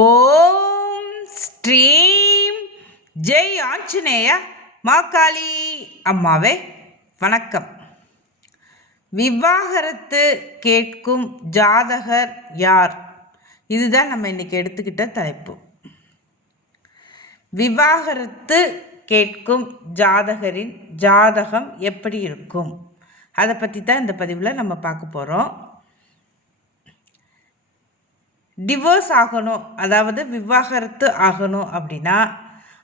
ஓம் ஸ்ரீம் ஜெய் ஆஞ்சநேய மாகாளி அம்மாவே வணக்கம். விவாகரத்து கேட்கும் ஜாதகர் யார்? இதுதான் நம்ம இன்னைக்கு எடுத்துக்கிட்ட தலைப்பு. விவாகரத்து கேட்கும் ஜாதகரின் ஜாதகம் எப்படி இருக்கும் அதை பற்றி தான் இந்த பதிவில் நம்ம பார்க்க போகிறோம். டிவோர்ஸ் ஆகணும், அதாவது விவாகரத்து ஆகணும் அப்படின்னா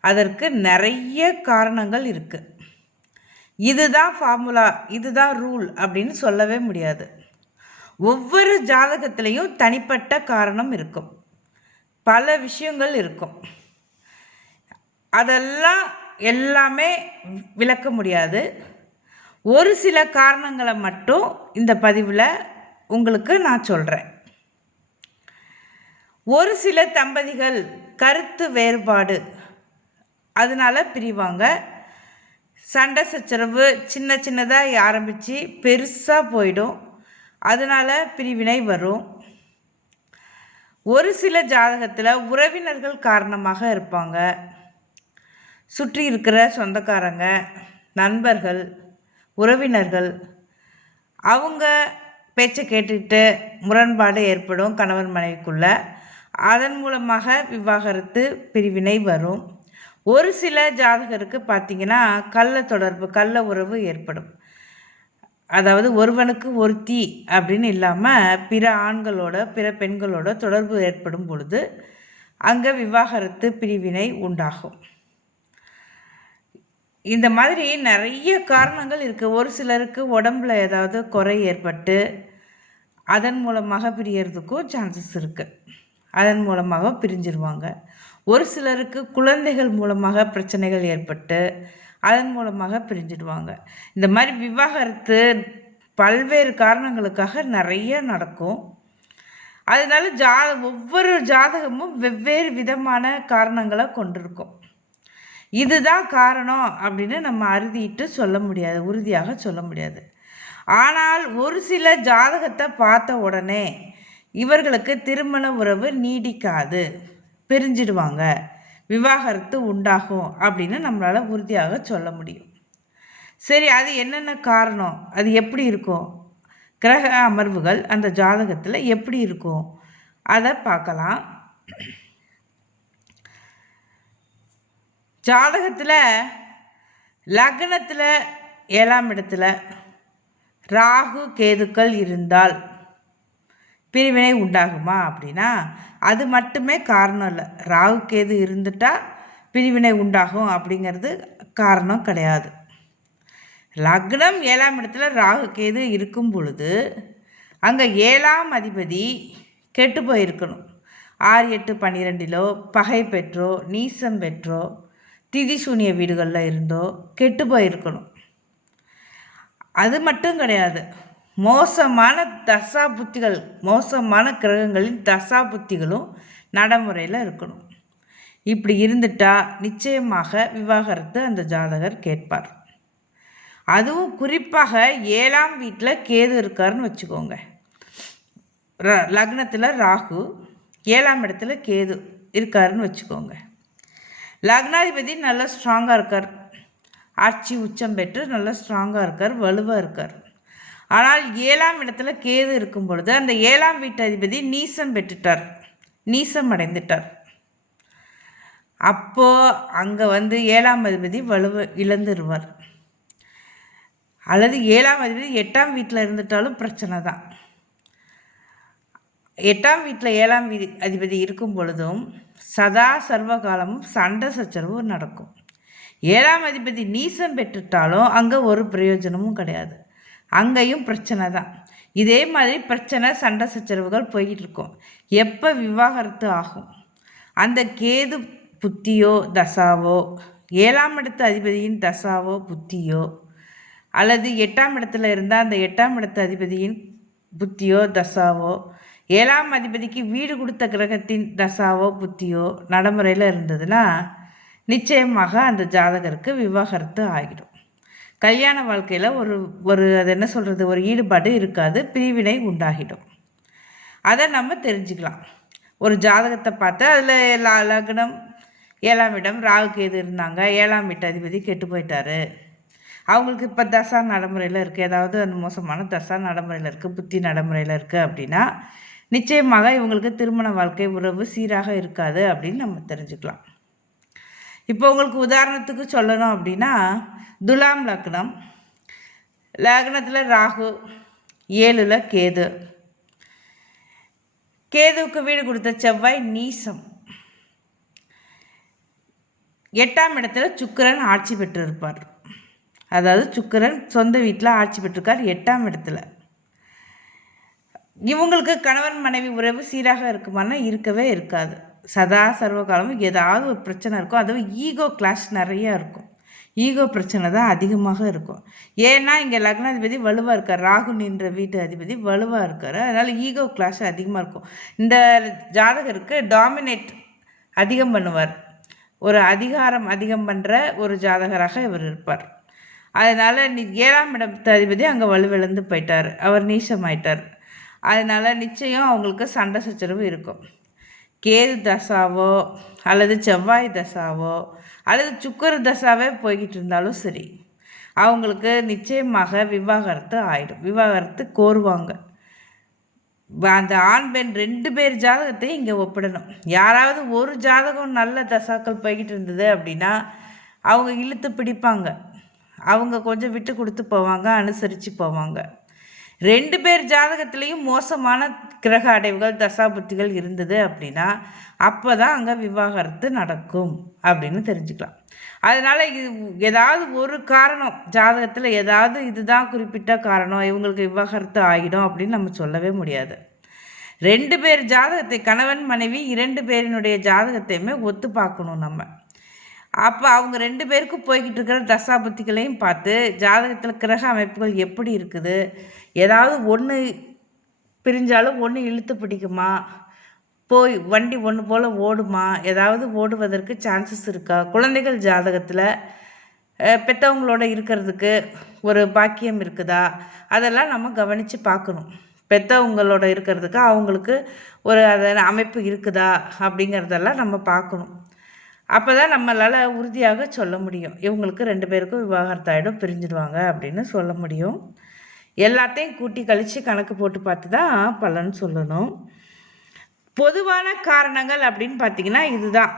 அதற்கு நிறைய காரணங்கள் இருக்குது. இதுதான் ஃபார்முலா, இதுதான் ரூல் அப்படின்னு சொல்லவே முடியாது. ஒவ்வொரு ஜாதகத்திலையும் தனிப்பட்ட காரணம் இருக்கும், பல விஷயங்கள் இருக்கும். அதெல்லாம் எல்லாமே விளக்க முடியாது. ஒரு சில காரணங்களை மட்டும் இந்த பதிவில் உங்களுக்கு நான் சொல்கிறேன். ஒரு சில தம்பதிகள் கருத்து வேறுபாடு அதனால் பிரிவாங்க. சண்டை சச்சரவு சின்ன சின்னதாக ஆரம்பித்து பெருசாக போயிடும், அதனால் பிரிவினை வரும். ஒரு சில ஜாதகத்தில் உறவினர்கள் காரணமாக இருப்பாங்க. சுற்றி இருக்கிற சொந்தக்காரங்க, நண்பர்கள், உறவினர்கள் அவங்க பேச்சை கேட்டுக்கிட்டு முரண்பாடு ஏற்படும் கணவன் மனைவிக்குள்ள. அதன் மூலமாக விவாகரத்து பிரிவினை வரும். ஒரு சில ஜாதகருக்கு பார்த்திங்கன்னா கள்ள உறவு ஏற்படும். அதாவது ஒருவனுக்கு ஒருத்தி அப்படின்னு இல்லாமல் பிற ஆண்களோட பிற பெண்களோட தொடர்பு ஏற்படும் பொழுது அங்கே விவாகரத்து பிரிவினை உண்டாகும். இந்த மாதிரி நிறைய காரணங்கள் இருக்குது. ஒரு சிலருக்கு உடம்புல ஏதாவது குறை ஏற்பட்டு அதன் மூலமாக பிரியறதுக்கும் சான்சஸ் இருக்குது, அதன் மூலமாக பிரிஞ்சிருவாங்க. ஒரு சிலருக்கு குழந்தைகள் மூலமாக பிரச்சனைகள் ஏற்பட்டு அதன் மூலமாக பிரிஞ்சிடுவாங்க. இந்த மாதிரி விவாகரத்து பல்வேறு காரணங்களுக்காக நிறைய நடக்கும். அதனால ஒவ்வொரு ஜாதகமும் வெவ்வேறு விதமான காரணங்களை கொண்டிருக்கும். இதுதான் காரணம் அப்படின்னு நம்ம அறுதிட்டு சொல்ல முடியாது, உறுதியாக சொல்ல முடியாது. ஆனால் ஒரு சில ஜாதகத்தை பார்த்த உடனே இவர்களுக்கு திருமண உறவு நீடிக்காது, பிரிஞ்சிடுவாங்க, விவாகரத்து உண்டாகும் அப்படின்னு நம்மளால் உறுதியாக சொல்ல முடியும். சரி, அது என்னென்ன காரணம், அது எப்படி இருக்கும், கிரக அமர்வுகள் அந்த ஜாதகத்தில் எப்படி இருக்கும் அதை பார்க்கலாம். ஜாதகத்தில் லக்னத்தில் 7ஆம் இடத்துல ராகு கேதுக்கள் இருந்தால் பிரிவினை உண்டாகுமா அப்படின்னா அது மட்டுமே காரணம் இல்லை. ராகு கேது இருந்துட்டால் பிரிவினை உண்டாகும் அப்படிங்கிறது காரணம் கிடையாது. லக்னம் 7ஆம் இடத்துல ராகு கேது இருக்கும் பொழுது அங்கே 7ஆம் அதிபதி கெட்டு போயிருக்கணும். 6, 8, 12 பகை பெற்றோ நீசம் பெற்றோ திதி சூனிய வீடுகளில் இருந்தோ கெட்டு போயிருக்கணும். அது மட்டும் கிடையாது, மோசமான தசா புத்திகள், மோசமான கிரகங்களின் தசா புத்திகளும் நடைமுறையில் இருக்கணும். இப்படி இருந்துட்டால் நிச்சயமாக விவாகரத்து அந்த ஜாதகர் கேட்பார். அதுவும் குறிப்பாக 7ஆம் வீட்டில் கேது இருக்காருன்னு வச்சுக்கோங்க. லக்னத்தில் ராகு, 7ஆம் இடத்துல கேது இருக்காருன்னு வச்சுக்கோங்க. லக்னாதிபதி நல்லா ஸ்ட்ராங்காக இருக்கார், ஆட்சி உச்சம் பெற்று நல்லா ஸ்ட்ராங்காக இருக்கார், வலுவாக இருக்கார். ஆனால் 7ஆம் இடத்துல கேது இருக்கும் பொழுது அந்த 7ஆம் வீட்டு அதிபதி நீசம் பெற்றுட்டார், நீசம் அடைந்துட்டார். அப்போது அங்கே 7ஆம் அதிபதி வலுவை இழந்துருவார். அல்லது 7ஆம் அதிபதி 8ஆம் வீட்டில் இருந்துட்டாலும் பிரச்சனை தான். 8ஆம் வீட்டில் 7ஆம் அதிபதி இருக்கும் பொழுதும் சதா சர்வகாலமும் சண்டை சச்சரவு நடக்கும். 7ஆம் அதிபதி நீசம் பெற்றுட்டாலும் அங்கே ஒரு பிரயோஜனமும் கிடையாது, அங்கேயும் பிரச்சனை தான். இதே மாதிரி பிரச்சனை சண்டை சச்சரவுகள் போய்கிட்டு இருக்கும். எப்போ விவாகரத்து ஆகும், அந்த கேது புத்தியோ தசாவோ, 7ஆம் இடத்து அதிபதியின் தசாவோ புத்தியோ, அல்லது 8ஆம் இடத்துல இருந்தால் அந்த 8ஆம் இடத்து அதிபதியின் புத்தியோ தசாவோ, 7ஆம் அதிபதிக்கு வீடு கொடுத்த கிரகத்தின் தசாவோ புத்தியோ நடைமுறையில் இருந்ததுன்னா நிச்சயமாக அந்த ஜாதகருக்கு விவாகரத்து ஆகிடும். கல்யாண வாழ்க்கையில் அது என்ன சொல்கிறது, ஒரு ஈடுபாடு இருக்காது, பிரிவினை உண்டாகிடும். அதை நம்ம தெரிஞ்சுக்கலாம். ஒரு ஜாதகத்தை பார்த்து அதில் லக்னம் 7ஆம் இடம் ராகு கேது இருந்தாங்க. 7ஆம் வீட்டு அதிபதி கெட்டு போயிட்டாரு. அவங்களுக்கு இப்போ தசா நடைமுறையில் இருக்குது, ஏதாவது அந்த மோசமான தசா நடைமுறையில் இருக்குது, புத்தி நடைமுறையில் இருக்குது அப்படின்னா நிச்சயமாக இவங்களுக்கு திருமண வாழ்க்கை உறவு சீராக இருக்காது அப்படின்னு நம்ம தெரிஞ்சுக்கலாம். இப்போ உங்களுக்கு உதாரணத்துக்கு சொல்லணும் அப்படின்னா துலாம் லக்னம், லக்னத்தில் ராகு, 7ல் கேது, கேதுவுக்கு வீடு கொடுத்த செவ்வாய் நீசம், 8ஆம் இடத்துல சுக்கிரன் ஆட்சி பெற்றிருப்பார். அதாவது சுக்கிரன் சொந்த வீட்டில் ஆட்சி பெற்றிருக்கார் 8ஆம் இடத்துல. இவங்களுக்கு கணவன் மனைவி உறவு சீராக இருக்குமானா இருக்கவே இருக்காது. சதா சர்வகாலமும் ஏதாவது ஒரு பிரச்சனை இருக்கும். அதுவும் ஈகோ கிளாஷ் நிறையா இருக்கும். ஈகோ பிரச்சனை தான் அதிகமாக இருக்கும். ஏன்னா இங்கே லக்னாதிபதி வலுவாக இருக்கார், ராகு நின்ற வீட்டு அதிபதி வலுவாக இருக்கார். அதனால் ஈகோ கிளாஷ் அதிகமாக இருக்கும். இந்த ஜாதகருக்கு டாமினேட் அதிகம் பண்ணுவார், ஒரு அதிகாரம் அதிகம் பண்ணுற ஒரு ஜாதகராக இவர் இருப்பார். அதனால் 7ஆம் இடத்து அதிபதி அங்கே வலுவிழந்து போயிட்டார், அவர் நீசமாயிட்டார். அதனால் நிச்சயம் அவங்களுக்கு சண்டை சச்சரவு இருக்கும். கேது தசாவோ அல்லது செவ்வாய் தசாவோ அல்லது சுக்கர தசாவே போய்கிட்டு இருந்தாலும் சரி, அவங்களுக்கு நிச்சயமாக விவாகரத்து ஆகிடும். விவாகரத்து கோருவாங்க. அந்த ஆண் பெண் 2 பேர் ஜாதகத்தையும் இங்கே ஒப்பிடணும். யாராவது ஒரு ஜாதகம் நல்ல தசாக்கள் போய்கிட்டு இருந்தது அப்படின்னா அவங்க இழுத்து பிடிப்பாங்க, அவங்க கொஞ்சம் விட்டு கொடுத்து போவாங்க, அனுசரித்து போவாங்க. 2 பேர் ஜாதகத்துலேயும் மோசமான கிரக அடைவுகள் தசாபுத்திகள் இருந்தது அப்படின்னா அப்போ தான் அங்கே விவாகரத்து நடக்கும் அப்படின்னு தெரிஞ்சுக்கலாம். அதனால் இது ஏதாவது ஒரு காரணம் ஜாதகத்தில், ஏதாவது இதுதான் குறிப்பிட்ட காரணம் இவங்களுக்கு விவாகரத்து ஆகிடும் அப்படின்னு நம்ம சொல்லவே முடியாது. 2 பேர் ஜாதகத்தை, கணவன் மனைவி 2 பேரினுடைய ஜாதகத்தையுமே ஒத்து பார்க்கணும் நம்ம. அப்போ அவங்க 2 பேருக்கும் போய்கிட்டு இருக்கிற தசாபுத்திகளையும் பார்த்து ஜாதகத்தில் கிரக அமைப்புகள் எப்படி இருக்குது, ஏதாவது ஒன்று பிரிஞ்சாலும் ஒன்று இழுத்து பிடிக்குமா, போய் வண்டி ஒன்று போல் ஓடுமா, ஏதாவது ஓடுவதற்கு சான்சஸ் இருக்கா, குழந்தைகள் ஜாதகத்தில் பெற்றவங்களோட இருக்கிறதுக்கு ஒரு பாக்கியம் இருக்குதா, அதெல்லாம் நம்ம கவனித்து பார்க்கணும். பெற்றவங்களோட இருக்கிறதுக்கு அவங்களுக்கு ஒரு அதன் அமைப்பு இருக்குதா அப்படிங்கிறதெல்லாம் நம்ம பார்க்கணும். அப்போ தான் நம்மளால் உறுதியாக சொல்ல முடியும் இவங்களுக்கு 2 பேருக்கும் விவாகரத்தாயிடும், பிரிஞ்சிடுவாங்க அப்படின்னு சொல்ல முடியும். எல்லாத்தையும் கூட்டி கழித்து கணக்கு போட்டு பார்த்து தான் பலன் சொல்லணும். பொதுவான காரணங்கள் அப்படின்னு பார்த்திங்கன்னா இதுதான்.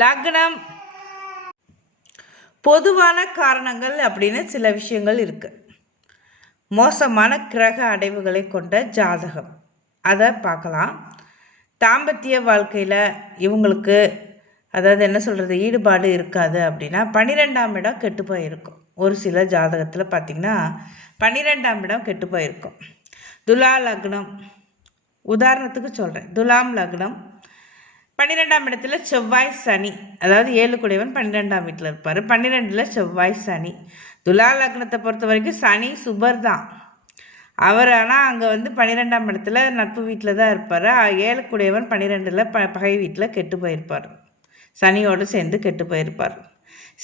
லக்னம் பொதுவான காரணங்கள் அப்படின்னு சில விஷயங்கள் இருக்குது. மோசமான கிரக அடைவுகளை கொண்ட ஜாதகம், அதை பார்க்கலாம். தாம்பத்திய வாழ்க்கையில் இவங்களுக்கு அதாவது என்ன சொல்கிறது, ஈடுபாடு இருக்காது அப்படின்னா 12ஆம் இடம் கெட்டு போயிருக்கும். ஒரு சில ஜாதகத்தில் பார்த்திங்கன்னா 12ஆம் இடம் கெட்டு போயிருக்கும். துலா லக்னம் உதாரணத்துக்கு சொல்கிறேன். துலாம் லக்னம் 12ஆம் இடத்துல செவ்வாய் சனி, அதாவது 7 குடையவன் 12ஆம் வீட்டில் இருப்பார். 12ல் செவ்வாய் சனி. துலா லக்னத்தை பொறுத்த வரைக்கும் சனி சுபர் தான் அவர். ஆனால் அங்கே 12ஆம் இடத்துல நட்பு வீட்டில் தான் இருப்பார். 7 குடையவன் 12ல் பகை வீட்டில் கெட்டு போயிருப்பார், சனியோடு சேர்ந்து கெட்டு போயிருப்பார்.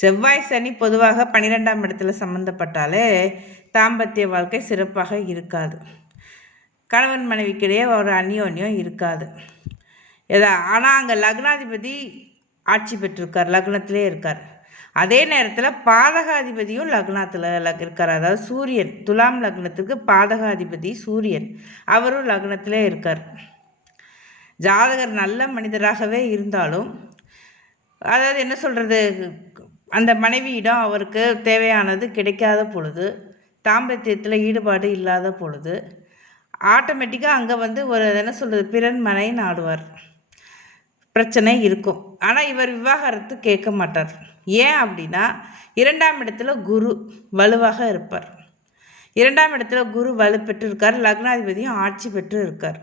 செவ்வாய் சனி பொதுவாக 12ஆம் இடத்துல சம்மந்தப்பட்டாலே தாம்பத்திய வாழ்க்கை சிறப்பாக இருக்காது. கணவன் மனைவிக்கிடையே ஒரு அந்யோன்யம் இருக்காது. ஆனால் அங்கே லக்னாதிபதி ஆட்சி பெற்றிருக்கார், லக்னத்திலே இருக்கார். அதே நேரத்தில் பாதகாதிபதியும் லக்னத்தில் இருக்கார். அதாவது சூரியன், துலாம் லக்னத்துக்கு பாதகாதிபதி சூரியன், அவரும் லக்னத்திலே இருக்கார். ஜாதகர் நல்ல மனிதராகவே இருந்தாலும் அதாவது என்ன சொல்கிறது, அந்த மனைவியிடம் அவருக்கு தேவையானது கிடைக்காத பொழுது, தாம்பத்தியத்தில் ஈடுபாடு இல்லாத பொழுது ஆட்டோமேட்டிக்காக அங்கே ஒரு என்ன சொல்கிறது, பிறன் மனை நாடுவார், பிரச்சனை இருக்கும். ஆனால் இவர் விவாகரத்து கேட்க மாட்டார். ஏன் அப்படின்னா 2ஆம் இடத்துல குரு வலுவாக இருப்பார். 2ஆம் இடத்துல குரு வலு பெற்று இருக்கார், லக்னாதிபதியும் ஆட்சி பெற்று இருக்கார்.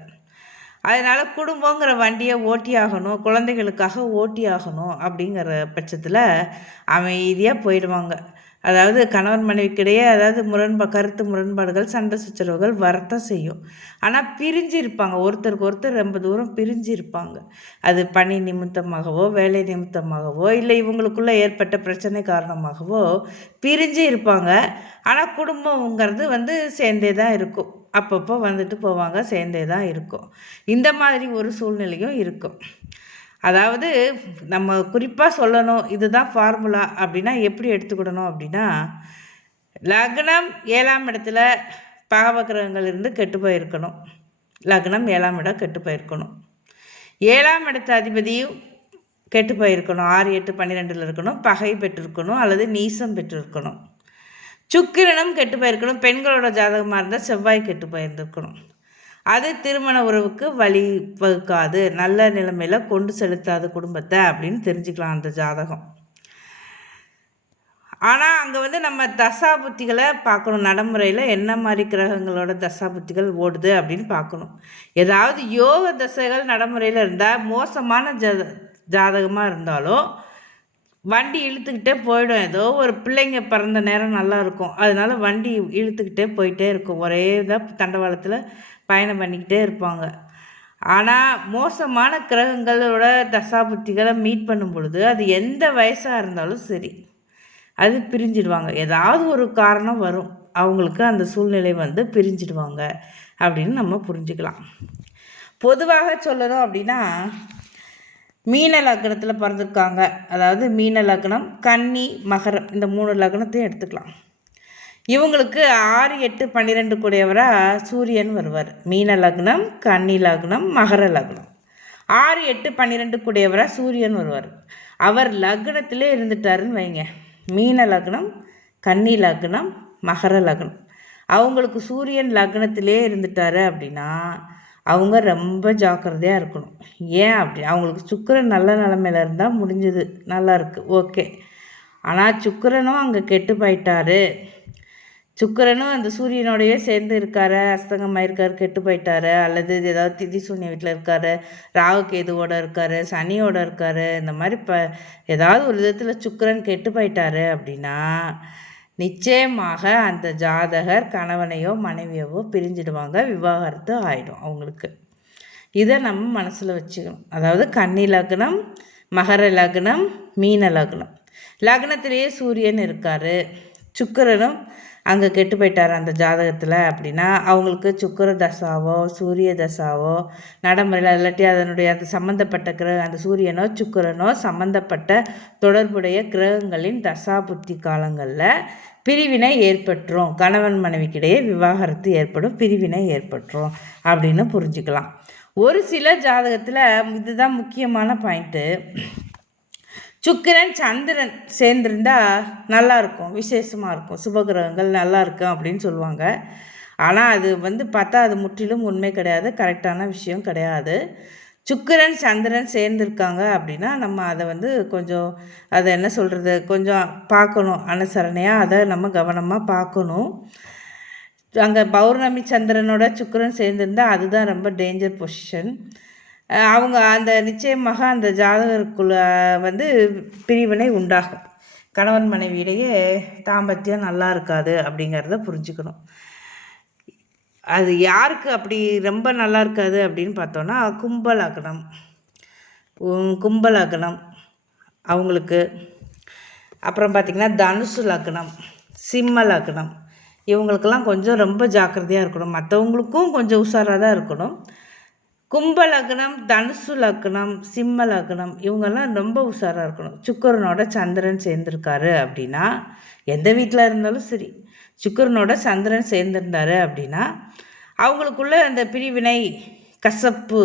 அதனால் குடும்பங்கிற வண்டியை ஓட்டி ஆகணும், குழந்தைகளுக்காக ஓட்டி ஆகணும் அப்படிங்கிற பட்சத்தில் அமைதியாக போயிடுவாங்க. அதாவது கணவன் மனைவிக்கிடையே அதாவது கருத்து முரண்பாடுகள், சண்டை சச்சரவுகள் வரத்தான் செய்யும். ஆனால் பிரிஞ்சு இருப்பாங்க, ஒருத்தருக்கு ஒருத்தர் ரொம்ப தூரம் பிரிஞ்சு இருப்பாங்க. அது பணி நிமித்தமாகவோ வேலை நிமித்தமாகவோ இல்லை இவங்களுக்குள்ளே ஏற்பட்ட பிரச்சனை காரணமாகவோ பிரிஞ்சு இருப்பாங்க. ஆனால் குடும்பங்கிறது சேர்ந்தே தான் இருக்கும். அப்பப்போ வந்துட்டு போவாங்க, சேர்ந்தே தான் இருக்கும். இந்த மாதிரி ஒரு சூழ்நிலையும் இருக்கும். அதாவது நம்ம குறிப்பாக சொல்லணும், இதுதான் ஃபார்முலா அப்படின்னா எப்படி எடுத்துக்கிடணும் அப்படின்னா, லக்னம் 7ஆம் இடத்துல பாவகிரகங்கள் இருந்து கெட்டு போயிருக்கணும். லக்னம் 7ஆம் இடம் கெட்டு போயிருக்கணும். 7ஆம் இடத்து அதிபதியும் கெட்டு போயிருக்கணும். 6, 8, 12 இருக்கணும். பகை பெற்றிருக்கணும் அல்லது நீசம் பெற்றிருக்கணும். சுக்கிரனும் கெட்டு போயிருக்கணும். பெண்களோட ஜாதகமாக இருந்தால் செவ்வாய் கெட்டு போயிருந்துருக்கணும். அது திருமண உறவுக்கு வழி வகுக்காது, நல்ல நிலைமையில் கொண்டு செலுத்தாது குடும்பத்தை அப்படின்னு தெரிஞ்சுக்கலாம் அந்த ஜாதகம். ஆனால் அங்கே வந்து நம்ம தசாபுத்திகளை பார்க்கணும். நடைமுறையில் என்ன மாதிரி கிரகங்களோட தசாபுத்திகள் ஓடுது அப்படின்னு பார்க்கணும். ஏதாவது யோக தசைகள் நடைமுறையில் இருந்தால், மோசமான ஜாதகமாக இருந்தாலும் வண்டி இழுத்துக்கிட்டே போயிடும். ஏதோ ஒரு பிள்ளைங்க பிறந்த நேரம் நல்லா இருக்கும், அதனால வண்டி இழுத்துக்கிட்டே போயிட்டே இருக்கும். ஒரே இதாக தண்டவாளத்தில் பயணம் பண்ணிக்கிட்டே இருப்பாங்க. ஆனால் மோசமான கிரகங்களோட தசாபுத்திகளை மீட் பண்ணும் பொழுது அது எந்த வயசாக இருந்தாலும் சரி, அது பிரிஞ்சிடுவாங்க. ஏதாவது ஒரு காரணம் வரும், அவங்களுக்கு அந்த சூழ்நிலை வந்து பிரிஞ்சிடுவாங்க அப்படின்னு நம்ம புரிஞ்சுக்கலாம். பொதுவாக சொல்லணும் அப்படின்னா, மீன லக்னத்தில் பிறந்திருக்காங்க, அதாவது மீன லக்னம், கன்னி, மகரம், இந்த 3 லக்னத்தையும் எடுத்துக்கலாம். இவங்களுக்கு 6, 8, 12 கூடியவராக சூரியன் வருவார். மீன லக்னம், கன்னி லக்னம், மகர லக்னம். 6, 8, 12 கூடியவராக சூரியன் வருவார். அவர் லக்னத்திலே இருந்துட்டாருன்னு வைங்க. மீன லக்னம், கன்னி லக்னம், மகர லக்னம், அவங்களுக்கு சூரியன் லக்னத்திலே இருந்துட்டாரு அப்படின்னா அவங்க ரொம்ப ஜாக்கிரதையாக இருக்கணும். ஏன் அப்படி, அவங்களுக்கு சுக்கிரன் நல்ல நிலமையில இருந்தால் முடிஞ்சது, நல்லா இருக்குது, ஓகே. ஆனால் சுக்கிரனும் அங்கே கெட்டு போயிட்டாரு, சுக்கிரனும் அந்த சூரியனோடையே சேர்ந்து இருக்காரு, அஸ்தங்கமாக இருக்கார், கெட்டு போயிட்டாரு, அல்லது ஏதாவது திதி சூன்ய வீட்டில் இருக்கார், ராகு கேதுவோடு இருக்கார், சனியோடு இருக்கார், இந்த மாதிரி ஏதாவது ஒரு விதத்தில் சுக்கிரன் கெட்டு போயிட்டாரு அப்படின்னா நிச்சயமாக அந்த ஜாதகர் கணவனையோ மனைவியவோ பிரிஞ்சிடுவாங்க, விவாகரத்து ஆகிடும் அவங்களுக்கு. இதை நம்ம மனசில் வச்சுக்கணும். அதாவது கன்னி லக்னம், மகர லக்னம், மீன லக்னம், லக்னத்திலேயே சூரியன் இருக்கார், சுக்கிரனும் அங்கே கெட்டு போயிட்டார் அந்த ஜாதகத்தில் அப்படின்னா அவங்களுக்கு சுக்கிர தசாவோ சூரிய தசாவோ நடைமுறையில், இல்லாட்டி அதனுடைய அந்த சம்மந்தப்பட்ட அந்த சூரியனோ சுக்கிரனோ சம்மந்தப்பட்ட தொடர்புடைய கிரகங்களின் தசா புத்தி காலங்களில் பிரிவினை ஏற்பட்டுரும். கணவன் மனைவிக்கிடையே விவாகரத்து ஏற்படும், பிரிவினை ஏற்பட்டுரும் அப்படின்னு புரிஞ்சுக்கலாம். ஒரு சில ஜாதகத்தில் இதுதான் முக்கியமான பாயிண்ட்டு, சுக்கிரன் சந்திரன் சேர்ந்துருந்தா நல்லாயிருக்கும், விசேஷமாக இருக்கும், சுபகிரகங்கள் நல்லா இருக்கும் அப்படின்னு சொல்லுவாங்க. ஆனால் அது வந்து பார்த்தா அது முற்றிலும் உண்மை கிடையாது, கரெக்டான விஷயம் கிடையாது. சுக்கிரன் சந்திரன் சேர்ந்துருக்காங்க அப்படின்னா நம்ம அதை வந்து கொஞ்சம், அதை என்ன சொல்கிறது, கொஞ்சம் பார்க்கணும், அனுசரணையாக அதை நம்ம கவனமாக பார்க்கணும். அங்கே பௌர்ணமி சந்திரனோட சுக்கிரன் சேர்ந்துருந்தால் அதுதான் ரொம்ப டேஞ்சர் பொசிஷன். அவங்க அந்த நிச்சயமாக அந்த ஜாதகருக்குள்ள வந்து பிரிவினை உண்டாகும். கணவன் மனைவியிடையே தாம்பத்தியம் நல்லா இருக்காது அப்படிங்கிறத புரிஞ்சுக்கணும். அது யாருக்கு அப்படி ரொம்ப நல்லா இருக்காது அப்படின்னு பார்த்தோன்னா, கும்பலக்னம், கும்பலக்னம் அவங்களுக்கு, அப்புறம் பார்த்திங்கன்னா தனுசு லக்னம், சிம்ம லக்னம், இவங்களுக்கெல்லாம் கொஞ்சம் ரொம்ப ஜாக்கிரதையாக இருக்கணும். மற்றவங்களுக்கும் கொஞ்சம் உஷாராக தான் இருக்கணும். கும்ப லக்னம், தனுசு லக்னம், சிம்ம லக்னம், இவங்கெல்லாம் ரொம்ப உஷாராக இருக்கணும். சுக்கிரனோட சந்திரன் சேர்ந்துருக்காரு அப்படின்னா, எந்த வீட்டில் இருந்தாலும் சரி, சுக்கிரனோட சந்திரன் சேர்ந்துருந்தாரு அப்படின்னா அவங்களுக்குள்ள அந்த பிரிவினை, கசப்பு,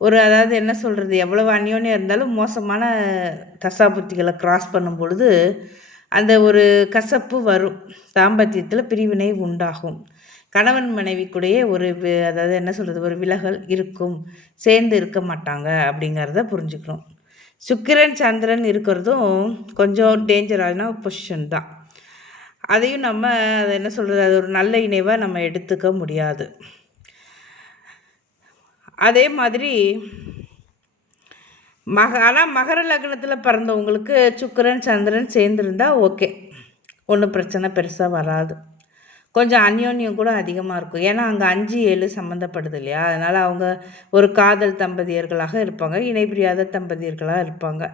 ஒரு அதாவது என்ன சொல்கிறது, எவ்வளவு அந்யோன்யம் இருந்தாலும் மோசமான தசாபுத்திகளை கிராஸ் பண்ணும் பொழுது அந்த ஒரு கசப்பு வரும், தாம்பத்தியத்தில் பிரிவினை உண்டாகும். கணவன் மனைவிக்குடைய ஒரு அதாவது என்ன சொல்கிறது, ஒரு விலகல் இருக்கும், சேர்ந்து இருக்க மாட்டாங்க அப்படிங்கிறத புரிஞ்சுக்கணும். சுக்கிரன் சந்திரன் இருக்கிறதும் கொஞ்சம் டேஞ்சரான பொசிஷன் தான். அதையும் நம்ம அதை என்ன சொல்கிறது, அது ஒரு நல்ல இணைவாக நம்ம எடுத்துக்க முடியாது. அதே மாதிரி ஆனால் மகர லக்னத்தில் பிறந்தவங்களுக்கு சுக்கிரன் சந்திரன் சேர்ந்துருந்தால் ஓகே, ஒன்றும் பிரச்சனை பெருசாக வராது. கொஞ்சம் அந்யோன்யம் கூட அதிகமாக இருக்கும், ஏன்னா அங்கே 5, 7 சம்மந்தப்படுது இல்லையா, அதனால் அவங்க ஒரு காதல் தம்பதியர்களாக இருப்பாங்க, இணைபிரியாத தம்பதியர்களாக இருப்பாங்க.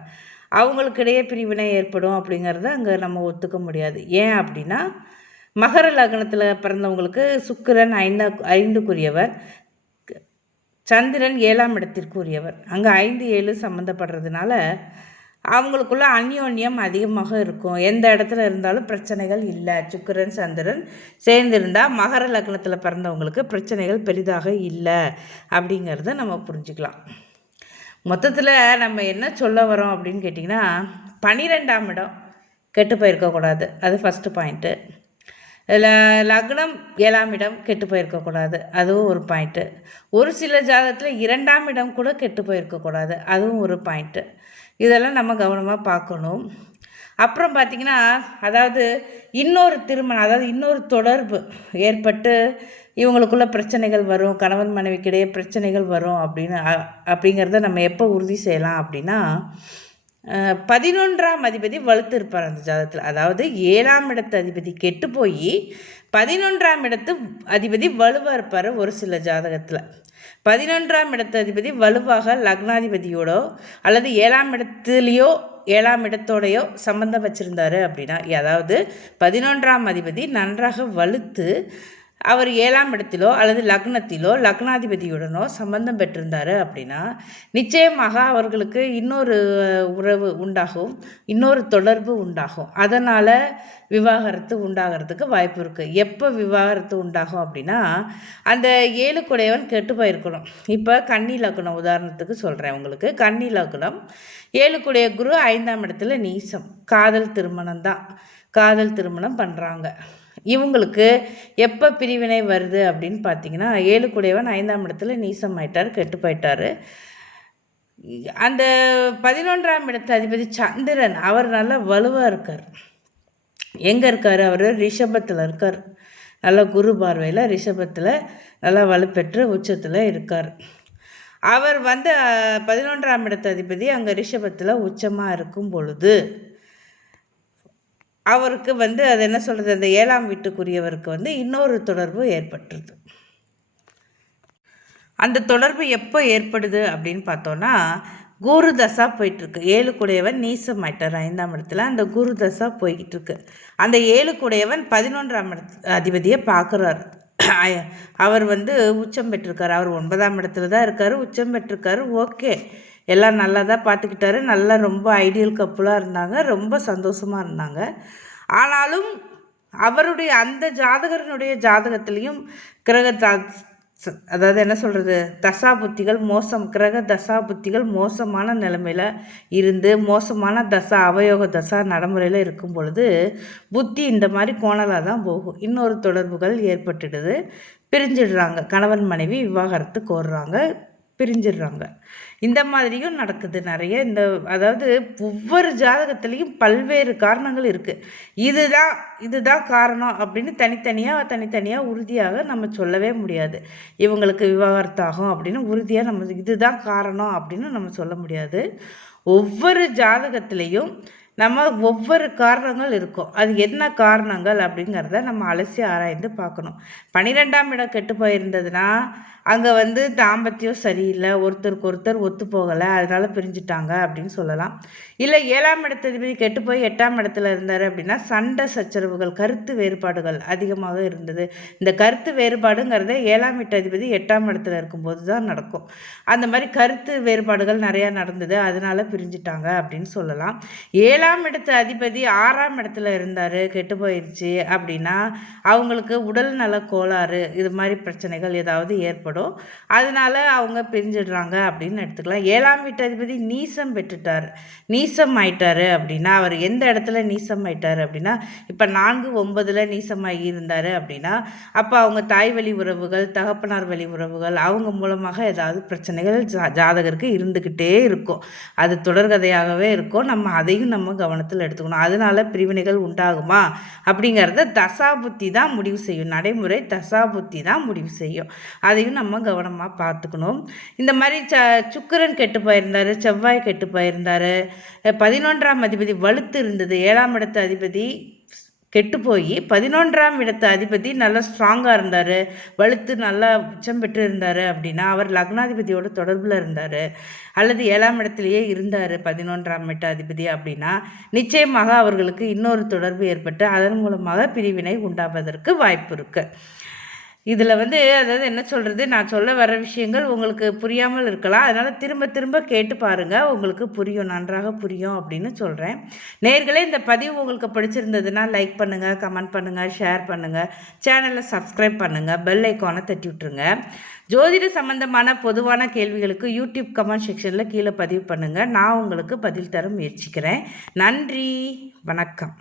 அவங்களுக்கிடையே பிரிவினை ஏற்படும் அப்படிங்கிறத அங்கே நம்ம ஒத்துக்க முடியாது. ஏன் அப்படின்னா மகர லக்னத்தில் பிறந்தவங்களுக்கு சுக்கிரன் ஐந்துக்குரியவர், சந்திரன் 7ஆம் இடத்திற்கு உரியவர். அங்கே 5, 7 சம்மந்தப்படுறதுனால அவங்களுக்குள்ள அந்யோன்யம் அதிகமாக இருக்கும். எந்த இடத்துல இருந்தாலும் பிரச்சனைகள் இல்லை. சுக்கிரன் சந்திரன் சேர்ந்திருந்தால் மகர லக்னத்தில் பிறந்தவங்களுக்கு பிரச்சனைகள் பெரிதாக இல்லை அப்படிங்கிறத நம்ம புரிஞ்சுக்கலாம். மொத்தத்தில் நம்ம என்ன சொல்ல வரோம் அப்படின்னு கேட்டிங்கன்னா, 12ஆம் இடம் கெட்டு போயிருக்கக்கூடாது. அது ஃபஸ்ட்டு பாயிண்ட்டு. லக்னம் 7ஆம் இடம் கெட்டு போயிருக்கக்கூடாது, அதுவும் ஒரு பாயிண்ட்டு. ஒரு சில ஜாதகத்தில் 2ஆம் இடம் கூட கெட்டு போயிருக்கக்கூடாது, அதுவும் ஒரு பாயிண்ட்டு. இதெல்லாம் நம்ம கவனமாக பார்க்கணும். அப்புறம் பார்த்திங்கன்னா, அதாவது இன்னொரு திருமணம், அதாவது இன்னொரு தொடர்பு ஏற்பட்டு இவங்களுக்குள்ள பிரச்சனைகள் வரும், கணவன் மனைவிக்கிடையே பிரச்சனைகள் வரும் அப்படிங்கிறத நம்ம எப்போ உறுதி செய்யலாம் அப்படின்னா, 11ஆம் அதிபதி வலுத்து இருப்பார் அந்த ஜாதகத்தில். அதாவது 7ஆம் இடத்து அதிபதி கெட்டு போய் 11ஆம் இடத்து அதிபதி வலுவாக இருப்பார் ஒரு சில ஜாதகத்தில். 11ஆம் இடத்து அதிபதி வலுவாக லக்னாதிபதியோடோ அல்லது 7ஆம் இடத்துலையோ 7ஆம் இடத்தோடையோ சம்பந்தம் வச்சுருந்தார் அப்படின்னா, அதாவது 11ஆம் அதிபதி நன்றாக வலுத்து அவர் 7ஆம் இடத்திலோ அல்லது லக்னத்திலோ லக்னாதிபதியுடனோ சம்பந்தம் பெற்றிருந்தார் அப்படின்னா, நிச்சயமாக அவர்களுக்கு இன்னொரு உறவு உண்டாகும், இன்னொரு தொடர்பு உண்டாகும். அதனால் விவாகரத்து உண்டாகிறதுக்கு வாய்ப்பு இருக்குது. எப்போ விவாகரத்து உண்டாகும் அப்படின்னா, அந்த 7 குடையவன் கெட்டு போயிருக்கணும். இப்போ கன்னி லக்னம் உதாரணத்துக்கு சொல்கிறேன் உங்களுக்கு. கன்னி லக்னம் 7 குடைய குரு 5ஆம் இடத்துல நீசம். காதல் திருமணம் தான், காதல் திருமணம் பண்ணுறாங்க. இவங்களுக்கு எப்போ பிரிவினை வருது அப்படின்னு பார்த்தீங்கன்னா, 7 குடையவன் 5ஆம் இடத்துல நீசம் ஆயிட்டார், கெட்டு போயிட்டார். அந்த 11ஆம் இடத்து அதிபதி சந்திரன் அவர் நல்லா வலுவாக இருக்கார். எங்கே இருக்கார்? அவர் ரிஷபத்தில் இருக்கார். நல்ல குரு பார்வையில் ரிஷபத்தில் நல்லா வலுப்பெற்று உச்சத்தில் இருக்கார். அவர் 11ஆம் இடத்து அதிபதி அங்கே ரிஷபத்தில் உச்சமாக இருக்கும் பொழுது அவருக்கு அது என்ன சொல்கிறது, அந்த 7ஆம் வீட்டுக்குரியவருக்கு இன்னொரு தொடர்பு ஏற்பட்டுருது. அந்த தொடர்பு எப்போ ஏற்படுது அப்படின்னு பார்த்தோன்னா, குரு தசா போயிட்டுருக்கு. 7 குடையவன் நீசம் ஆயிட்டார் 5ஆம் இடத்துல. அந்த குரு தசா போய்கிட்டு இருக்கு. அந்த 7 குடையவன் 11ஆம் அதிபதியை பார்க்குறாரு. அவர் உச்சம் பெற்றிருக்கார். அவர் 9ஆம் இடத்துல தான் இருக்கார், உச்சம் பெற்றிருக்காரு. ஓகே, எல்லாம் நல்லா தான் பார்த்துக்கிட்டாரு. நல்லா ரொம்ப ஐடியல் கப்புளாக இருந்தாங்க, ரொம்ப சந்தோஷமாக இருந்தாங்க. ஆனாலும் அவருடைய அந்த ஜாதகத்தினுடைய ஜாதகத்திலையும் கிரக அதாவது என்ன சொல்கிறது, தசா புத்திகள் மோசம், கிரக தசா புத்திகள் மோசமான நிலைமையில் இருந்து, மோசமான தசா அவயோக தசா நடைமுறையில் இருக்கும் பொழுது புத்தி இந்த மாதிரி கோணலாக தான் போகும். இன்னொரு தொடர்புகள் ஏற்பட்டுடுது, பிரிஞ்சிடுறாங்க. கணவன் மனைவி விவாகரத்து கோர்றாங்க, பிரிஞ்சிடுறாங்க. இந்த மாதிரியும் நடக்குது நிறைய. அதாவது ஒவ்வொரு ஜாதகத்துலேயும் பல்வேறு காரணங்கள் இருக்குது. இதுதான் காரணம் அப்படின்னு தனித்தனியாக உறுதியாக நம்ம சொல்லவே முடியாது. இவங்களுக்கு விவாகரத்தாகும் அப்படின்னு உறுதியாக நம்ம இதுதான் காரணம் அப்படின்னு நம்ம சொல்ல முடியாது. ஒவ்வொரு ஜாதகத்திலையும் நம்ம ஒவ்வொரு காரணங்கள் இருக்கும். அது என்ன காரணங்கள் அப்படிங்கிறத நம்ம அலசி ஆராய்ந்து பார்க்கணும். 12ஆம் இடம் கெட்டு போயிருந்ததுன்னா அங்கே தாம்பத்தியம் சரியில்லை, ஒருத்தருக்கு ஒருத்தர் ஒத்து போகலை, அதனால் பிரிஞ்சுட்டாங்க அப்படின்னு சொல்லலாம். இல்லை 7ஆம் இடத்ததிபதி கெட்டு போய் 8ஆம் இடத்துல இருந்தார் அப்படின்னா சண்டை சச்சரவுகள், கருத்து வேறுபாடுகள் அதிகமாக இருந்தது. இந்த கருத்து வேறுபாடுங்கிறத 7ஆம் வீட்டதிபதி 8ஆம் இடத்துல இருக்கும்போது தான் நடக்கும். அந்த மாதிரி கருத்து வேறுபாடுகள் நிறையா நடந்தது, அதனால் பிரிஞ்சுட்டாங்க அப்படின்னு சொல்லலாம். 7ஆம் இடத்து அதிபதி 6ஆம் இடத்துல இருந்தார், கெட்டு போயிடுச்சு அப்படின்னா அவங்களுக்கு உடல் நல கோளாறு, இது மாதிரி பிரச்சனைகள் ஏதாவது ஏற்படும். அதனால அவங்க பிரிஞ்சிடுறாங்க அப்படின்னு எடுத்துக்கலாம். 7ஆம் வீட்டு அதிபதி நீசம் பெற்றுட்டார், நீசம் ஆயிட்டாரு அப்படின்னா, அவர் எந்த இடத்துல நீசம் ஆயிட்டாரு அப்படின்னா, இப்போ 4, 9 நீசமாகி இருந்தார் அப்படின்னா, அப்போ அவங்க தாய் வழி உறவுகள், தகப்பனார் வழி உறவுகள், அவங்க மூலமாக ஏதாவது பிரச்சனைகள் ஜாதகருக்கு இருந்துக்கிட்டே இருக்கும். அது தொடர்கதையாகவே இருக்கும். நம்ம அதையும் நம்ம கவனத்தில் எடுத்துக்கணும். அதனால பிரிவினைகள் உண்டாகுமா அப்படிங்கிறத தசாபுத்தி தான் முடிவு செய்யும். நடைமுறை தசாபுத்தி தான் முடிவு செய்யும். அதையும் நம்ம கவனமாக பார்த்துக்கணும். இந்த மாதிரி சுக்கிரன் கெட்டு போயிருந்தார், செவ்வாய் கெட்டு போயிருந்தார், 11ஆம் அதிபதி வலுத்து இருந்தது, 7ஆம் இடத்து அதிபதி கெட்டு போய் 11ஆம் இடத்து அதிபதி நல்லா ஸ்ட்ராங்காக இருந்தார், வலுத்து நல்லா உச்சம் பெற்று இருந்தார் அப்படின்னா, அவர் லக்னாதிபதியோட தொடர்பில் இருந்தார் அல்லது 7ஆம் இடத்துலையே இருந்தார் 11ஆம் இடத்து அதிபதி அப்படின்னா, நிச்சயமாக அவர்களுக்கு இன்னொரு தொடர்பு ஏற்பட்டு அதன் மூலமாக பிரிவினை உண்டாவதற்கு வாய்ப்பு இருக்குது. இதில் அதாவது என்ன சொல்கிறது, நான் சொல்ல வர விஷயங்கள் உங்களுக்கு புரியாமல் இருக்கலாம். அதனால் திரும்ப திரும்ப கேட்டு பாருங்கள், உங்களுக்கு புரியும், நன்றாக புரியும் அப்படின்னு சொல்கிறேன். நேயர்களே, இந்த பதிவு உங்களுக்கு பிடிச்சிருந்ததுன்னா லைக் பண்ணுங்கள், கமெண்ட் பண்ணுங்கள், ஷேர் பண்ணுங்கள், சேனலை சப்ஸ்கிரைப் பண்ணுங்கள், பெல் ஐக்கானை தட்டி விட்டுருங்க. ஜோதிட சம்பந்தமான பொதுவான கேள்விகளுக்கு யூடியூப் கமெண்ட் செக்ஷனில் கீழே பதிவு பண்ணுங்கள். நான் உங்களுக்கு பதில் தர முயற்சிக்கிறேன். நன்றி, வணக்கம்.